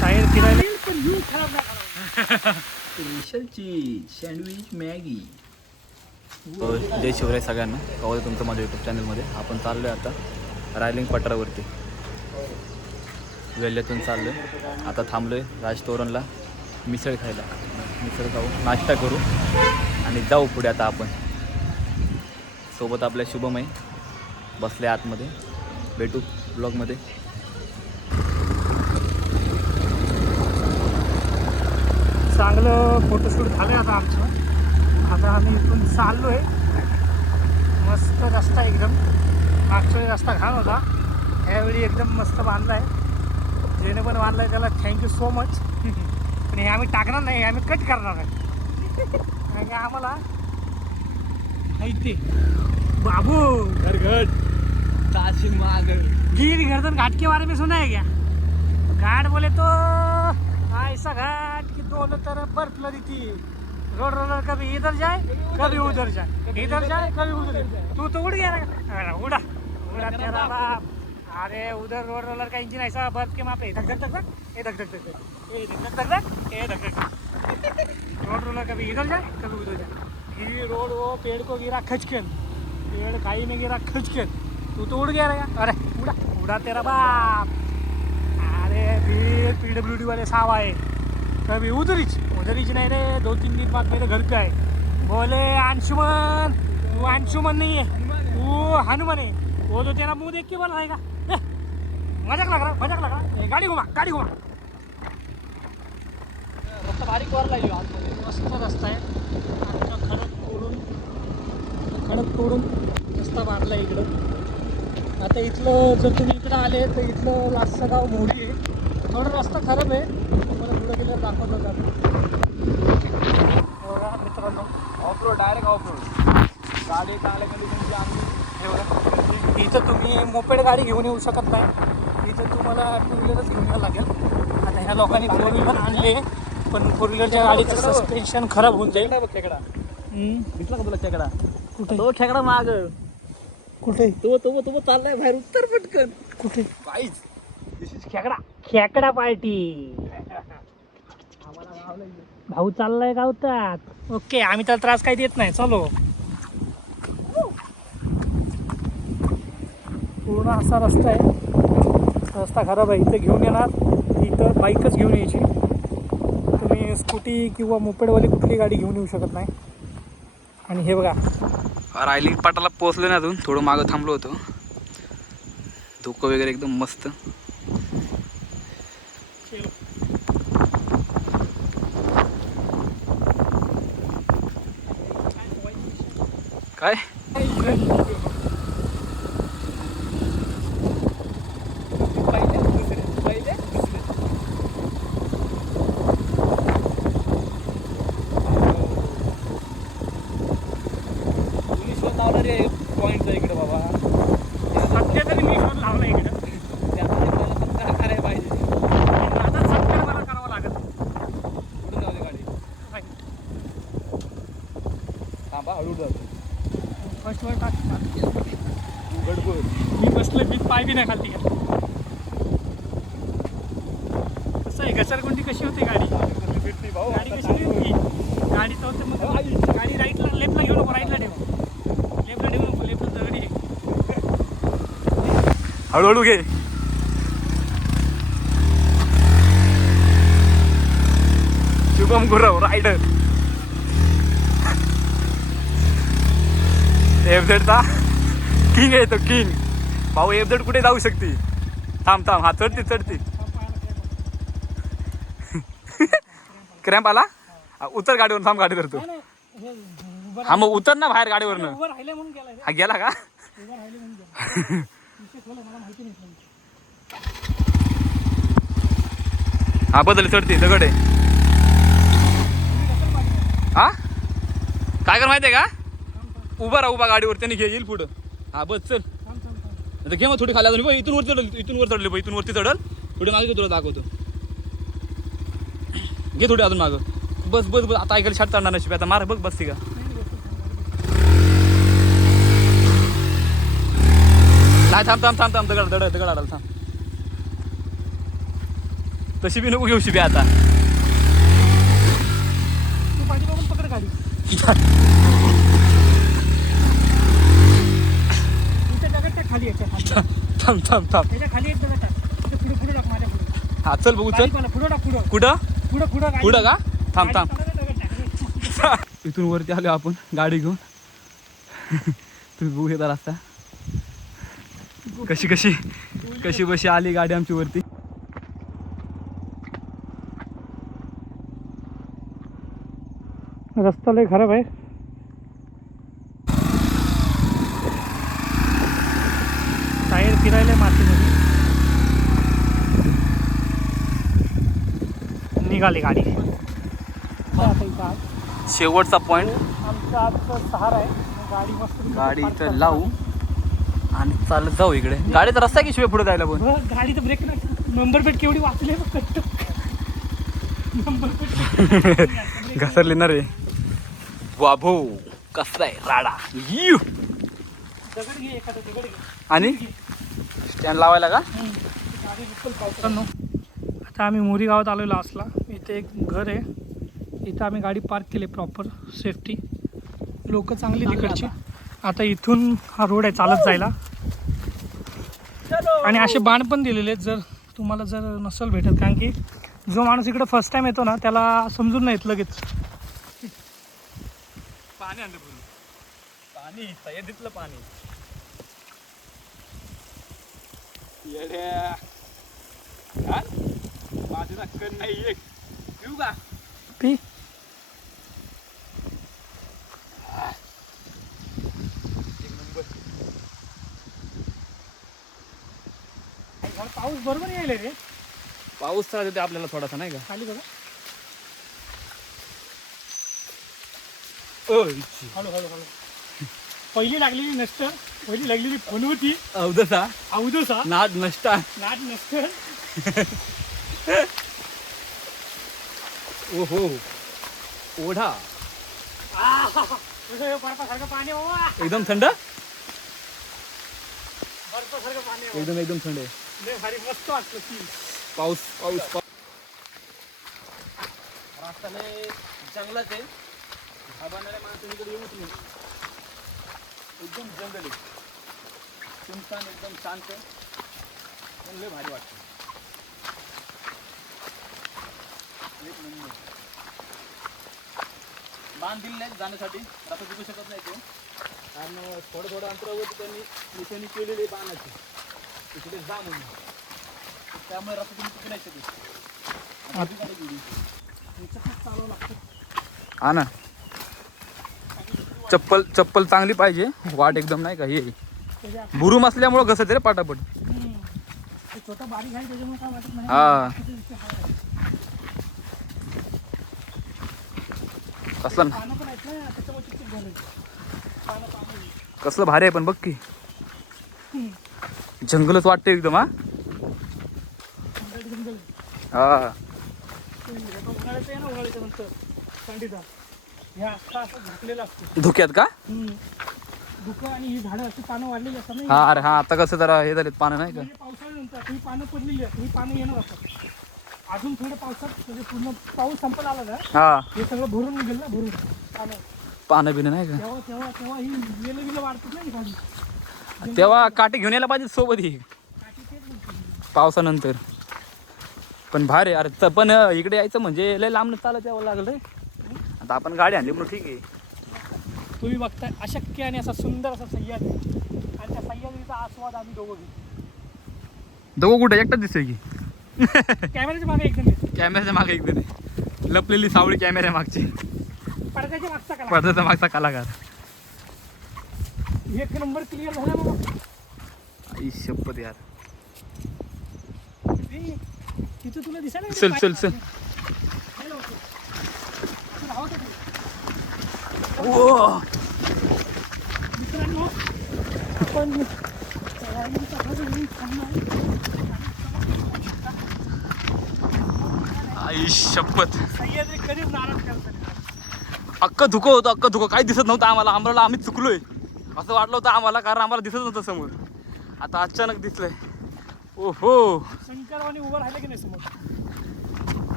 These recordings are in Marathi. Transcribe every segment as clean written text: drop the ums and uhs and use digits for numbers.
टायर फिरायला स्पेशल चीज सँडविच मॅगी. जय शिवराय सगळ्यांना. कवल तुमचं माझ्या यूट्यूब चॅनलमध्ये. आपण चाललो आहे आता रायलिंग पठारावरती. वेल्ल्यातून चाललो आहे. आता थांबलो आहे राजतोरणला मिसळ खायला. मिसळ खाऊ, नाश्ता करू आणि जाऊ पुढे. आता आपण सोबत आपल्या शुभम आहे, बसले आतमध्ये. भेटू ब्लॉगमध्ये. चांगलं फोटोशूट झालं आहे आता आमचं. आता आम्ही इथून चाललो आहे. मस्त रस्ता एकदम. मागच्या वेळी रस्ता घाण होता, ह्यावेळी एकदम मस्त बांधला आहे. जेणे पण बांधला आहे त्याला थँक्यू सो मच. पण हे आम्ही टाकणार नाही, आम्ही कट करणार आहे. कारण की आम्हाला माहिती बाबू घरघट ताशी माग गिर गर्दन घाट के बारे में सुना है क्या? घाट बोले तो ऐसा घाट कि दोनों तरफ बर्फ लगी थी. रोड रोलर कभी इधर जाए कभी उधर जाए, इधर जाए कभी उधर जाए. तू तो उड़ गया ना. उड़ा उड़ा तेरा बाप. अरे उधर रोड रोलर का इंजन ऐसा बर्फ के वहाँ पे धक धक धक धक, ये धक धक धक धक, ये धक धक धक धक, ये धक धक धक. रोड रोलर कभी इधर जाए कभी उधर जाए. ये रोड वो पेड़ को गिरा खचकन, पेड़ खाई में गिरा खचकन. तू तो उड़ गया रहेगा. अरे उड़ा उड़ा तेरा बाप. अरे फिर PWD वाले साहब आए, कभी उधरिच उधरिच नहीं रे. 2-3 दिन बाद मेरे घर पे आए, बोले अंशुमन तू अंशुमन नहीं है, तू हनुमान है. वो तो तेरा मुंह देख के बोला रहेगा. मजाक लग रहा, मजाक लग रहा. गाड़ी घुमा, गाड़ी घुमा. रस्ता बारीक वरला आहे आतमध्ये. मस्त रस्ता आहे. आता खडक तोडून रस्ता बांधला इकडं. आता इथलं जर तुम्ही इकडं आले तर इथलं लास्टचं गाव मोरी आहे. थोडं रस्ता खराब आहे, मला पुढे गेलं दाखवलं जातं. बघा मित्रांनो, of road, direct of road. गाडी चांगल्या कंडिशनची आम्ही हे बघा, इथं तुम्ही मोपेड गाडी घेऊन येऊ शकत नाही. इथं तुम्हाला 2 व्हीलरच घेऊन यावं लागेल. आता ह्या लोकांनी 4 व्हीलर आणले, पण 4 व्हीलरच्या गाडीचं सस्पेन्शन खराब होऊन जाईल. खेकडा दिसला का तुला खेकडा? कुठे तो खेकडा माग कुठे तो चाललाय बाहेर. उत्तर पटकन. कुठे काहीच खेकडा खेकडा पार्टी. भाऊ चाललाय गावतात. ओके, आम्ही तर त्रास काही देत नाही. चलो. पूर्ण असा रस्ता आहे. रस्ता खराब आहे. इथं घेऊन येणार, इथं बाईकच घेऊन यायची. तुम्ही स्कूटी किंवा मोपेडवाली कुठली गाडी घेऊन येऊ शकत नाही. आणि हे बघा, रायलिंग पठाराला पोहोचलो ना. अजून थोडं मागं थांबलो होतो. धुकं वगैरे एकदम मस्त. काय पॉईंट इकडे बाबा. सध्या तरी मी शोध लावला इकडं. करायला पाहिजे. आता सत्कार मला करावं लागेल. कुठून जाऊ दे गाडी. थांबा, हळू जातो. फर्स्ट वर टाक. गडबड. मी बसले, मी पाय बी नाही खालती गेला. कसं आहे, घसरगुंडी कशी होते गाडी. भेटते भाऊ. गाडी कशी होती. गाडी तर मग गाडी राईटला लेफ्टला घेऊ नको, राईटला ठेव. लेफ्टला ठेवू नको, लेफ्टला दगडी आहे. हळूहळू घे. Shubham Gurav rider. FZ king आहे तो, किंग. भाऊ FZ कुठे जाऊ शकते. थांब थांब. हा चढती. क्रॅम्प आला. उतर गाडीवर. थांब, गाडी धरतो. हा मग उतर ना बाहेर गाडीवरनं. उभं राहिले म्हणून गेला. हा गेला का? उभं राहिले म्हणून गेला. मला माहिती नाही. हा बदल चढते, दगड आहे. हा काय कर माहिती आहे का? उभा राहा, उभा गाडीवर. त्याने घे, येईल पुढं. हा बस चल. आता घे मग थोडी खाली अजून. इथून वर चढल, इथून वर चढले. इथून वरती चढल. थोडी मागे तुला दाखवतो. घे थोडी अजून मागं. बस बस बस. आता ऐकायला छाट चढणार नशिब. आता मार बघ, बसते का. नाही थांब थांब थांब थांब दगड आला थांब. तशी बी नको घेऊ शिबी आता. तू पाठी बघून पकड गाडी. इथे दगड टाक खाली याच्या खाली. थांब थांब थांब. त्याच्या खाली एक दगड टाक. इथे पुढे टाक माझ्या पुढे. हा चल बघू चल. पुढे टाक पुढं. कुठं पुढं का? थांब थांब. दगड टाक. इथून वरती आलो आपण गाडी घेऊन. तुम्ही बघू येता रस्ता कशी बशी आली गाडी आमची वरती. रस्ता लय खराब आहे. टायर फिरायला मातीमध्ये. निघाली गाडी. आता इथं आहे. शेवटचा पॉइंट. आमचा आजचा सहारा आहे. गाडी मस्त गाडी इथं लावू आणि चालत जाऊ इकडे. गाडीचा रस्ता की शिवाय पुढे जायला पण. गाडी तर ब्रेक नाही. नंबर प्लेट केवढी वाचली आहे बघ. नंबर प्लेट घसरली ना रे. वाभो कसला आहे राडा. यू दगड घे एखादा दगड घे. आणि स्टँड लावायला का? गाडी बिलकुल पावसानं. आता आम्ही मोरी गावात आलो लास्टला. इथे एक घर आहे. इथं आम्ही गाडी पार्क केली प्रॉपर सेफ्टी. लोक चांगली तिकडची. आता इथून हा रोड आहे चालत जायला. आणि असे बाण पण दिलेले आहेत जर तुम्हाला जर नसेल भेटत. कारण की जो माणूस इकडं फर्स्ट टाइम येतो ना त्याला समजून नाही येत लगेच. पाणी आणलं पूर्ण. पाणी सह्याद्रीतलं पाणी. येड्या माझी नक्कल नाही एक पिऊ का? पी. पाऊस बरोबर यायला रे. पाऊस चालत होते आपल्याला थोडासा नाही का? खाली बघा. हळू हळू हळू. पहिली लागलेली नस्टर. पहिली लागलेली फोन होती. अवदसा नाद नष्टा. नाद नस्टर. ओहो ओढा. बर्फासारखं पाणी बाबा. एकदम थंड. बर्फासारखं पाणी. एकदम थंड आहे. लय भारी मस्त वाटतं ती. पाऊस रस्ता लय जंगलात आहे. आबाणाऱ्या माणसं इकडे येऊच नाही. एकदम जंगल आहे. सुनसान एकदम शांत. पण लय भारी वाटतं. एक नंबर. बांध दिलेले आहेत जाण्यासाठी. रस्ता चुकू शकत नाही ते. कारण थोडं अंतरावरती त्यांनी निशाणी केलेली आहे बाणाची. तिकडे जा म्हणून. त्यामुळे रस्ता तुम्ही चुकू नाही शकत. चालू लागतं. हा ना. चप्पल चांगली पाहिजे. वाट एकदम नाही का हे बुरुम असल्यामुळं कसं रे पाटापट. छोटा बारीक आहे त्याच्यामुळे काय वाटत नाही. हा कसला पानं पण आहेत ना त्याच्यामुळे चिकचिक झालं. पानं पाणी. कसलं भारी आहे पण बघ की. जंगलच वाटते एकदम. हा उन्हाळ्याचं आहे ना. उन्हाळ्याच्या नंतर थंडीचा ह्या असं झाकलेलं असतं धुक्यात का? धुकं. आणि ही झाडं अशी पानं वाढलेली असतात ना. हा अरे हा आता कसं जरा हे झालेत पानं नाही का? म्हणजे पावसाळ्यानंतर ही पानं पडलेली आहेत. ही पानं येणार असतात. अजून थोडं पावसात म्हणजे पूर्ण पाऊस संपत आला ना हा हे सगळं भरून निघेल ना. भरून पानं बिनं नाही का? तेव्हा तेव्हा तेव्हा ही वेलं बिलं वाढतात ना. ही भाजी तेव्हा काटे घेऊन यायला पाहिजे सोबत ही पावसानंतर. पण भारी अरे. पण इकडे यायचं म्हणजे लय लांब चालत यावं लागलं रे. आता आपण गाडी आणली म्हणून ठीक आहे. तुम्ही बघताय अशक्य आणि असा सुंदर असा सह्याद्री. आणि त्या सह्याद्रीचा आस्वाद आम्ही दोघं घेऊ. दोघं कुठे एकटाच दिसतोय की? कॅमेऱ्याच्या मागे एकदम येते. कॅमेऱ्याच्या मागे एकदम लपलेली सावळी कॅमेऱ्या मागची. पडद्याच्या मागचा कला. पडद्याचा मागचा कलाकार. एक नंबर क्लिअर झाला बाबा. आई शपथ यार. तिथं तुला दिसायला चल चल चल. मित्रांनो आपण आई शपथ. सह्याद्री कधीच नाराज करत नाही. अख्खं धुकं होतं. अख्खं धुकं काही दिसत नव्हतं आम्हाला. आम्हाला आम्ही चुकलोय असं वाटलं होतं आम्हाला. कारण आम्हाला दिसत नव्हतं समोर. आता अचानक दिसलंय. ओहो शंकरवाणी उभं राहिलं की नाही समोर.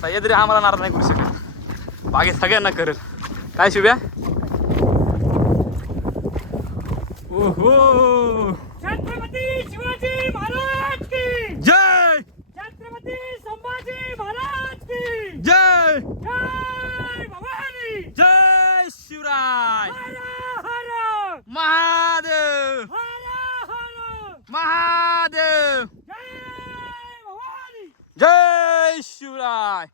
सह्याद्री आम्हाला नाराज नाही करू शकत, बाकी सगळ्यांना करेल. काय शुभ्या? ओहो छत्रपती शिवाजी महाराज की जय, छत्रपती संभाजी महाराज की जय, जय भवानी. जय शिवराय. हर हर महादेव, हर हर महादेव, जय भवानी. जय शिवराय.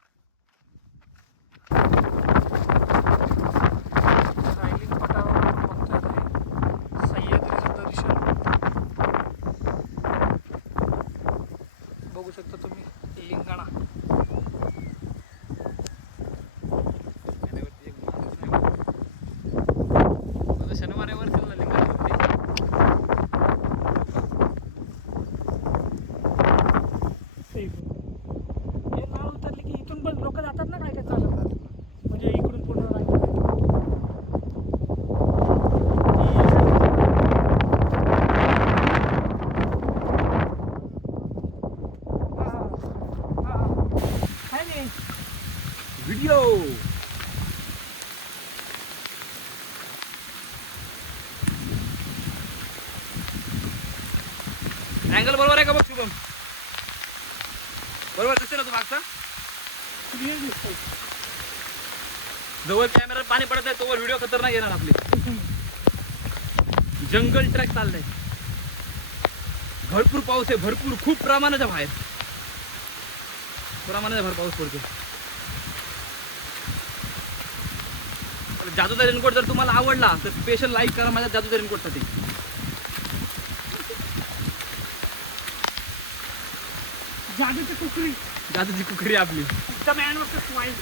रायलिंग पटावर बघतोय सह्याद्रीचं दर्शन. बघू शकता तुम्ही लिंगाणा. शनिवारी वर्षाला लिंगावरती हे नाव उतरले की इथून पण लोक जातात ना, काय काय चालत म्हणजे इकडून पूर्ण रायगड. काय नाही व्हिडिओ. अँगल बरोबर आहे का बघ शुभम? बरोबर दिसते ना तू मागचा? क्लिअर दिसतोय. जवळ कॅमेरा पाणी पडत आहे तोवर व्हिडिओ खतरनाक येणार आपली. जंगल ट्रॅक चाललाय, भरपूर पाऊस आहे, भरपूर खूप प्रमाणाच्या बाहेर बाहेर पाऊस पडतो. जादूचा रेनकोट जर तुम्हाला आवडला तर स्पेशल लाईक करा माझ्या जादूच्या रेनकोटसाठी. जादूची कुकरी जादूची कुकरी आपली. The man of the smile.